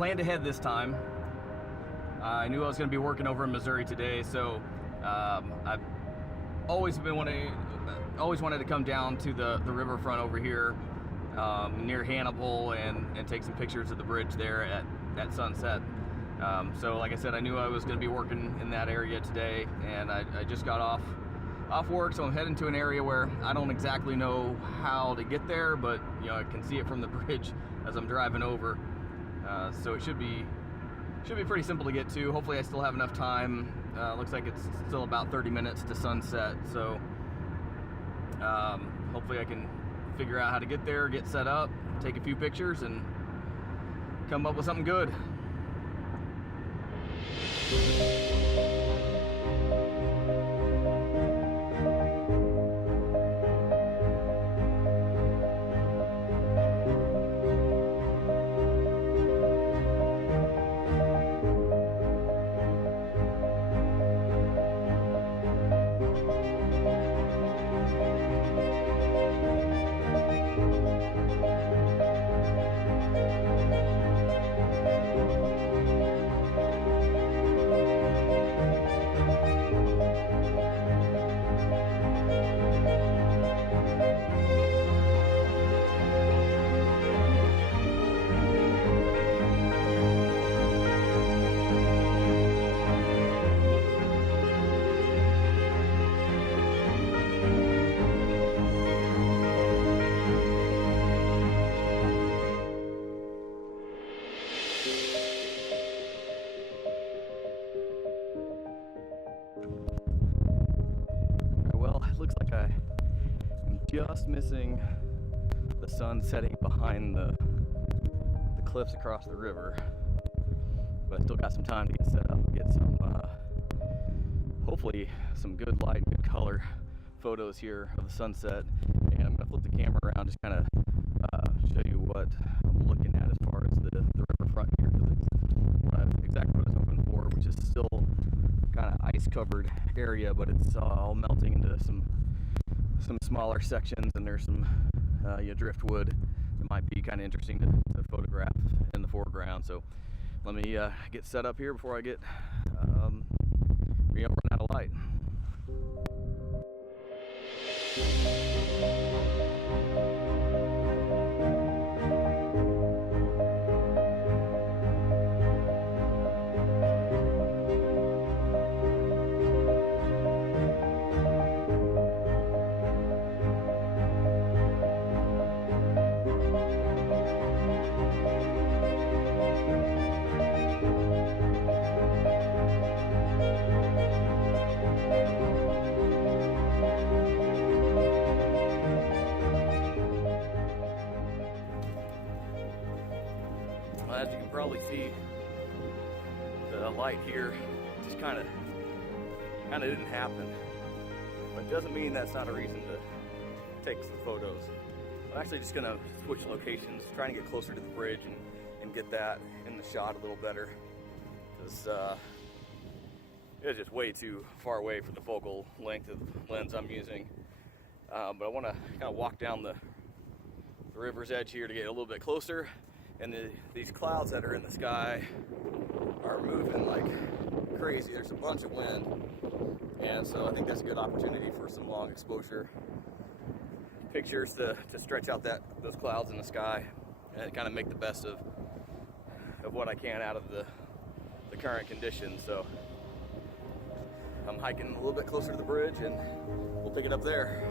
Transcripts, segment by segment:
planned ahead this time. I knew I was going to be working over in Missouri today, so I've always wanted to come down to the riverfront over here near Hannibal and take some pictures of the bridge there at sunset. So like I said, I knew I was going to be working in that area today, and I just got off work, so I'm heading to an area where I don't exactly know how to get there, but you know, I can see it from the bridge as I'm driving over. So it should be pretty simple to get to. Hopefully I still have enough time. Looks like it's still about 30 minutes to sunset, so hopefully I can figure out how to get there, get set up, take a few pictures, and come up with something good. Looks like I'm just missing the sun setting behind the cliffs across the river, but I still got some time to get set up and get some hopefully some good light, good color photos here of the sunset. And I'm gonna flip the camera around, just kind of show you what I'm looking at as far as the riverfront here, because it's exactly what I was hoping for, which is still kind of ice covered area, but it's all melting into some smaller sections, and there's some driftwood that might be kind of interesting to photograph in the foreground. So let me get set up here before I get run out of light. As you can probably see, the light here just kind of didn't happen, but it doesn't mean that's not a reason to take some photos. I'm actually just gonna switch locations, trying to get closer to the bridge and get that in the shot a little better, because it's just way too far away for the focal length of the lens I'm using. But I want to kind of walk down the river's edge here to get a little bit closer. And these clouds that are in the sky are moving like crazy. There's a bunch of wind, and so I think that's a good opportunity for some long exposure pictures to stretch out those clouds in the sky and kind of make the best of what I can out of the current conditions. So I'm hiking a little bit closer to the bridge, and we'll pick it up there.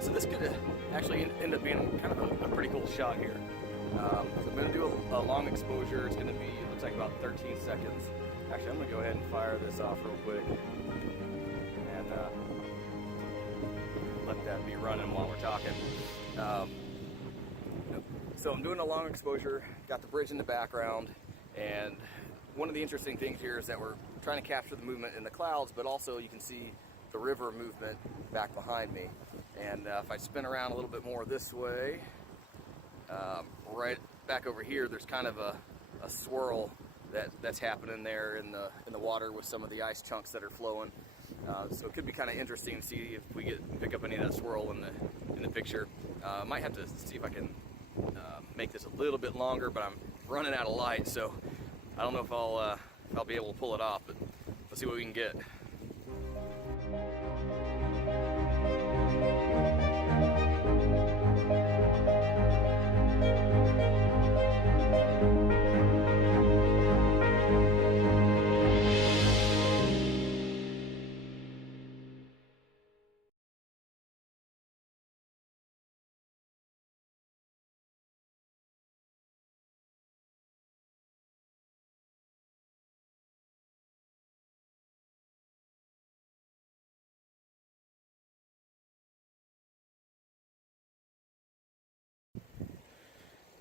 So this could actually end up being kind of a pretty cool shot here. So I'm going to do a long exposure. It's going to be, it looks like about 13 seconds. Actually, I'm going to go ahead and fire this off real quick and let that be running while we're talking. So I'm doing a long exposure, got the bridge in the background, and one of the interesting things here is that we're trying to capture the movement in the clouds, but also you can see the river movement back behind me. And if I spin around a little bit more this way, right back over here, there's kind of a swirl that's happening there in the water with some of the ice chunks that are flowing. So it could be kind of interesting to see if we pick up any of that swirl in the picture. Might have to see if I can make this a little bit longer, but I'm running out of light, so I don't know if I'll be able to pull it off, but let's see what we can get.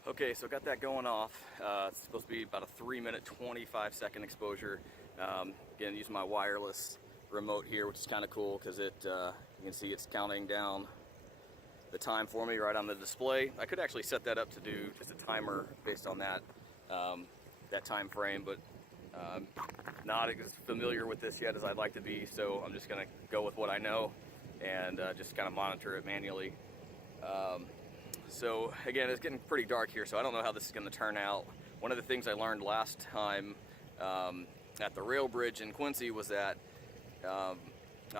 Okay, so got that going off. It's supposed to be about a 3-minute, 25-second exposure. Again, using my wireless remote here, which is kind of cool because you can see it's counting down the time for me right on the display. I could actually set that up to do just a timer based on that time frame, but not as familiar with this yet as I'd like to be, so I'm just going to go with what I know and just kind of monitor it manually. So again, it's getting pretty dark here, so I don't know how this is going to turn out. One of the things I learned last time at the rail bridge in Quincy was that I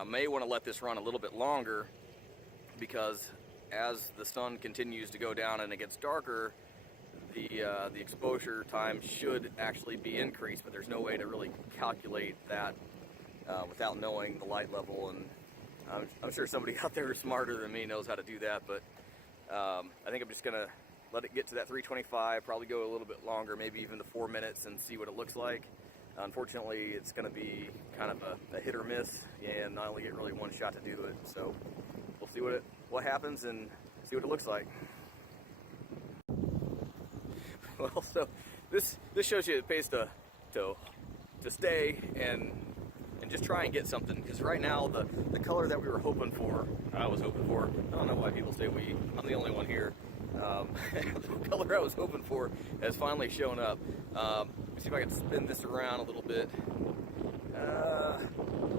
may want to let this run a little bit longer, because as the sun continues to go down and it gets darker, the exposure time should actually be increased, but there's no way to really calculate that without knowing the light level, and I'm sure somebody out there smarter than me knows how to do that, but I think I'm just gonna let it get to that 325, probably go a little bit longer, maybe even to 4 minutes, and see what it looks like. Unfortunately, it's gonna be kind of a hit or miss, and I only get really one shot to do it. So we'll see what happens and see what it looks like. Well, so this shows you the pace to stay and just try and get something, because right now the color that we were hoping for, I don't know why people say we, I'm the only one here, the color I was hoping for has finally shown up. Let me see if I can spin this around a little bit.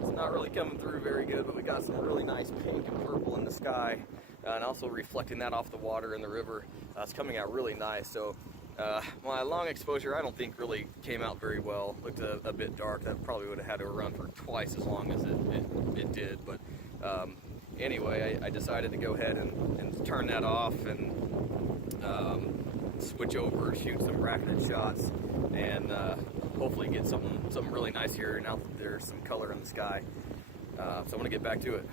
It's not really coming through very good, but we got some really nice pink and purple in the sky, and also reflecting that off the water in the river. It's coming out really nice. So my long exposure, I don't think really came out very well. Looked a bit dark. That probably would have had to run for twice as long as it did. But anyway, I decided to go ahead and turn that off and switch over, shoot some bracketed shots, and hopefully get something really nice here now that there's some color in the sky. So I'm gonna get back to it.